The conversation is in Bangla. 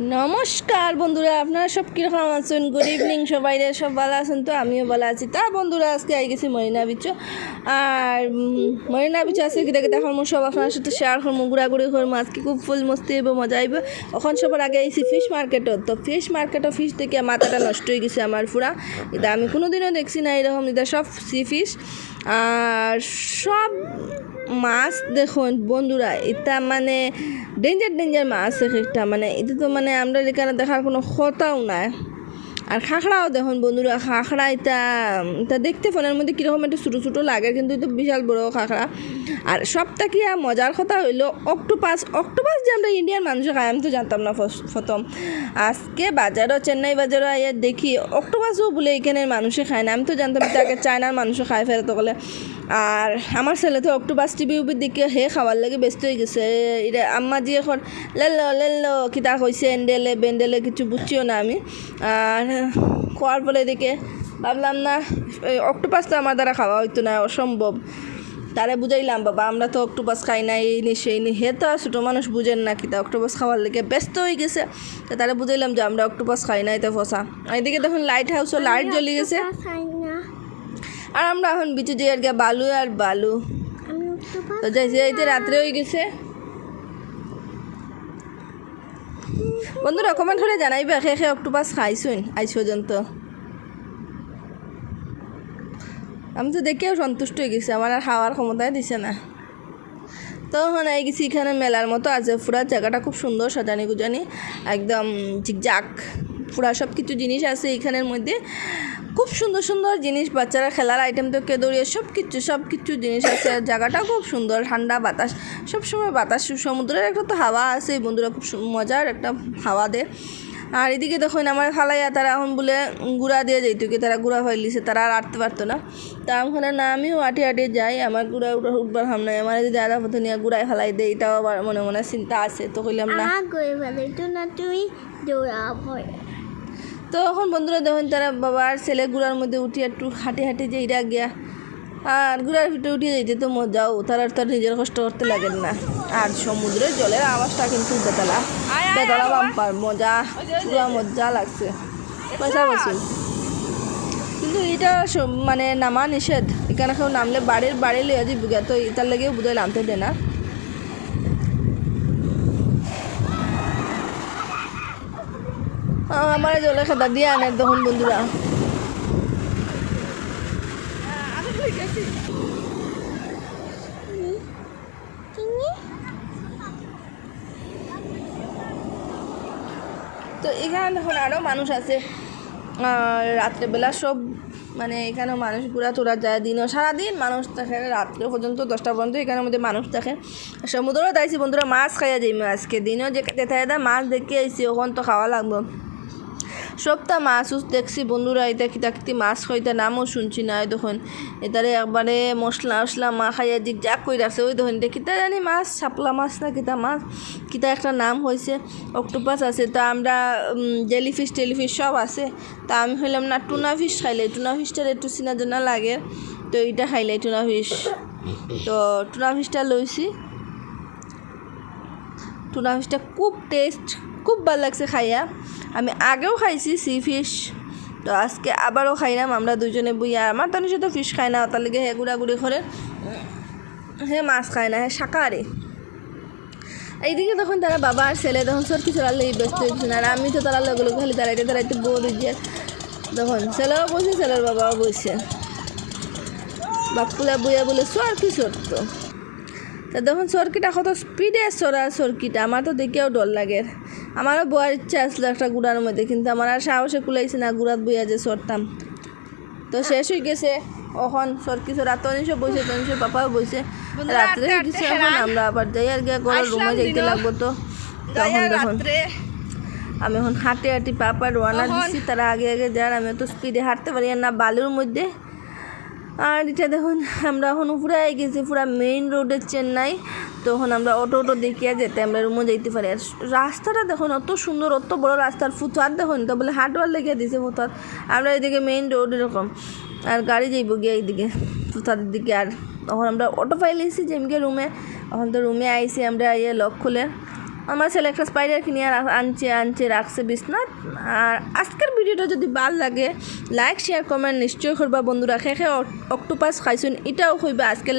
নমস্কার বন্ধুরা, আপনারা সব কীরকম আছেন? গুড ইভিনিং সবাই সব ভালো আছেন তো? আমিও ভালো আছি। তা বন্ধুরা, আজকে আই গেছি মরিনা বিচ আর মরিনা বিচ আছে কি দেখে দেখার সব আপনার সাথে শেয়ার করব, ঘোরাঘুরি করব। আজকে খুব ফুল মস্তি হইব, মজা আইব এখন সবার আগে আইছি ফিশ মার্কেটও তো ফিশ মার্কেটও ফিশ থেকে মাথাটা নষ্ট হয়ে গেছে আমার পুরা। এটা আমি কোনোদিনও দেখছি না, এরকম এটা সব সি ফিশ আর সব মাছ দেখুন, বন্ধুরা, এটা মানে ডেঞ্জার ডেঞ্জার মাছ এক একটা মানে এটা তো মানে আমরা এখানে দেখার কোনো কথাও নাই। আর খাখড়াও দেখুন বন্ধুরা খাখড়া এটা এটা দেখতে ফোনের মধ্যে কীরকম একটু ছোটো ছোটো লাগে, কিন্তু এটা বিশাল বড় খাখড়া আর সবটা কি মজার কথা হইল অক্টোপাস অক্টোপাস যে আমরা ইন্ডিয়ান মানুষে খাই আমি তো জানতাম না প্রথম। আজকে বাজারও, চেন্নাই বাজারও আইয়া দেখি অক্টোপাসও বলে এখানের মানুষে খায় না, আমি তো জানতাম আগে চায়নার মানুষে খায় ফেরত বলে আর আমার ছেলে তো অক্টোপাস টিভি উবি দিকে হে খাওয়ার লাগে ব্যস্ত হয়ে গেছে। এটা আম্মা যে এখন লেল্লো লেল্লো কিতা কইছে, এন্ডেলে, বেন্ডেলে কিছু বুঝছিও না আমি। আর খোয়ার পরে এদিকে ভাবলাম না অক্টোপাস তো আমার দ্বারা খাওয়া হইতো না অসম্ভব তারে বুঝাইলাম বাবা আমরা তো অক্টোপাস খাই না এই নি সেই নি হে তো আর ছোটো মানুষ বুঝেন না কিতা অক্টোপাস খাওয়ার লেগে ব্যস্ত হয়ে গেছে তো তারে বুঝাইলাম যে আমরা অক্টোপাস খাই না এটা ফসা এদিকে দেখুন লাইট হাউসও লাইট জ্বলে গেছে আর আমরা এখন বিচে যে আর কি বালু আর বালু তো যাই যাইতে রাত্রে হয়ে গেছে বন্ধুরা কমেন্ট করে জানাইবে খে অক্টোপাস খাইছুন আইস পর্যন্ত আমি তো দেখেও সন্তুষ্ট হয়ে গেছি আমার আর খাওয়ার ক্ষমতায় দিছে না। তখন এই গেছি এখানে মেলার মতো আছে পুরা জায়গাটা খুব সুন্দর সাজানি গুজানি, একদম ঝিকঝাক পুরা সব কিছু জিনিস আছে এখানের মধ্যে। খুব সুন্দর সুন্দর জিনিস, বাচ্চারা খেলার আইটেম থেকে দৌড়িয়ে সব কিছু সব কিছু জিনিস আছে। জায়গাটা খুব সুন্দর, ঠান্ডা বাতাস। সব সময় বাতাস, সমুদ্রের একটা তো হাওয়া আছে, বন্ধুরা খুব মজার একটা হাওয়া দেয় আর এদিকে দেখুন আমার খালাইয়া, তারা এখন বলে গুড়া দিয়ে যাইতো কি তারা গুড়া ফাইলিছে তারা আর আটতে পারতো না। তা ওখানে না, আমিও আটে আটে যাই, আমার গুড়া উঠা উঠবার হাম নাই। আমার যদি আধা পথে নিয়ে গুড়ায় ফেলাই দেয় এটাও আবার মনে মনে চিন্তা আছে। তো কইলাম, না। না তুই দৌড়া পড়ে তো এখন বন্ধুরা দেখুন তারা বাবা আর ছেলে গুড়ার মধ্যে উঠি একটু হাঁটে হাঁটে যে ইরা গিয়া, আর গুড়ার ভিতরে উঠে যেতে তো মজাও, তারা আর তার নিজের কষ্ট করতে লাগে না। আর সমুদ্রের জলের আওয়াজটা কিন্তু বেতলা বেতলা বাম্পার, মজা, পুরো মজা লাগছে। পয়সা বসুন কিন্তু এটা মানে নামা নিষেধ। এখানে কেউ নামলে বাড়ির বাড়ি যাবি গা তো এটার লেগেও বোধহয় নামতে দে না। আমার জলে খেতা দিয়ে আনে তখন বন্ধুরা। তো এখানে দেখুন আরও মানুষ আছে। রাত্রেবেলা সব মানে এখানেও মানুষ ঘোরা তোরা যায় দিনও। সারাদিন মানুষ থাকে রাত্রে পর্যন্ত, দশটা পর্যন্ত এখানের মধ্যে মানুষ থাকে। সমুদ্রও যাইছি বন্ধুরা, মাছ খাইয়া যাই আজকে। দিনও যে যেথায় মাছ দেখে আইছি, ওখান তো খাওয়া লাগবো। সবটা মাছ দেখছি বন্ধুরা এটা কিতা কিতি মাছ হইতা নামও শুনছি না দেখুন। এটারে একবারে মশলা মশলা মা খাইয়া জিক জাক কই রাখছে ওই দেখুন কিতা জানি মাছ ছাপলা মাছ না কিতা মাছ, কিতা একটা নাম হয়েছে অক্টোপাস আছে, তা আমরা জেলিফিশ, টেলিফিশ সব আছে, তা আমি হইলাম না টুনা ফিশ খাইলে, টুনা ফিশটার একটু চিনা জানা লাগে, তো এইটা খাইলে টুনা ফিশ। তো টুনা ফিশটা লইছি। টুনা ফিশটা খুব টেস্ট খুব ভালো লাগছে খাইয়া আমি আগেও খাইছি সি ফিশ তো আজকে আবারও খাইলাম। আমরা দুজনে বই আর আমার তার তো ফিশ খায় না, তার লেগে হে গুড়াগুড়ি করে হে মাছ খায় না, হে শাকাহারি। এইদিকে তখন তারা বাবা আর ছেলে তখন সর কিছু লেগে ব্যস্ত হয়েছিল আর আমি তো তারা লগে লগে খালি দাঁড়াইতে দাঁড়াইতে বোর হয়ে তখন ছেলেও বসে ছেলের বাবাও বসে বাপুলা বইয়া বলে সর কি সরতো তা? দেখুন সরকিটা কত স্পিডে সরা সরকিটা আমার তো দেখেও ডর লাগে। আমারও বয়ার ইচ্ছা আসলো একটা গুড়ার মধ্যে কিন্তু আমার আর সাহসে কুলাইছে না গুড়াত বইয়া যে সরতাম। তো শেষ হয়ে গেছে এখন সরকি সরা তনিশও বইছে তনিশও পাপাও বইছে। রাত্রে গেছে এখন আমরা আবার যাই আর গিয়ে ঘরের রুমে যাইতে লাগবো তো। তখন দেখুন আমি এখন হাঁটে হাঁটি পাপা রোয়ানা দিচ্ছি তারা আগে আগে যার আমি তো স্পিডে হাঁটতে পারি না বালুর মধ্যে আর এটা দেখুন, আমরা এখন আই গেছি, পুরা মেইন রোডে চেন্নাই। তখন আমরা অটো অটো দেখিয়া যেতে আমরা রুমও যাইতে পারি। আর রাস্তাটা দেখুন, অত সুন্দর, অত বড় রাস্তার ফুটপাথ দেখুন তো বলে হাটওয়ার লেগে দিছে ফুটপাথ আমরা এদিকে মেইন রোড এরকম, আর গাড়ি যাইব গিয়ে এইদিকে ফুটপাথের দিকে। আর তখন আমরা অটো পাইলেছি যেমকে রুমে এখন তো রুমে আইসি আমরা ইয়ে লক খুলে। আমার ছেলে একটা স্পাইডার কিনে আর আনছে আনছে, রাখছে বিছনাথ আর আজকের ভিডিওটা যদি ভালো লাগে লাইক শেয়ার কমেন্ট নিশ্চয় করবা বন্ধুরা। খেয়ে অক্টোপাস খাইছুন, এটাও কইবা আজকের